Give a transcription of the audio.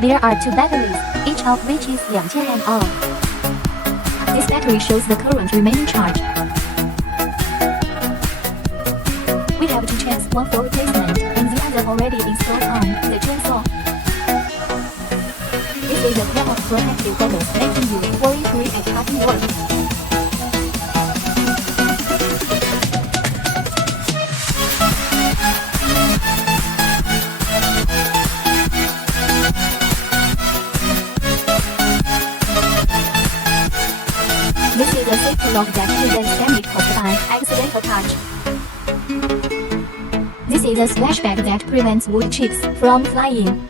There are two batteries, each of which is 2000 mAh. This battery shows the current remaining charge. We have two checks, one for replacement and the other already installed on the chainsaw. This is a pair of protective goggles making you worry-free at cutting work. This is a safety lock that prevents damage caused by accidental touch. This is a splash bag that prevents wood chips from flying.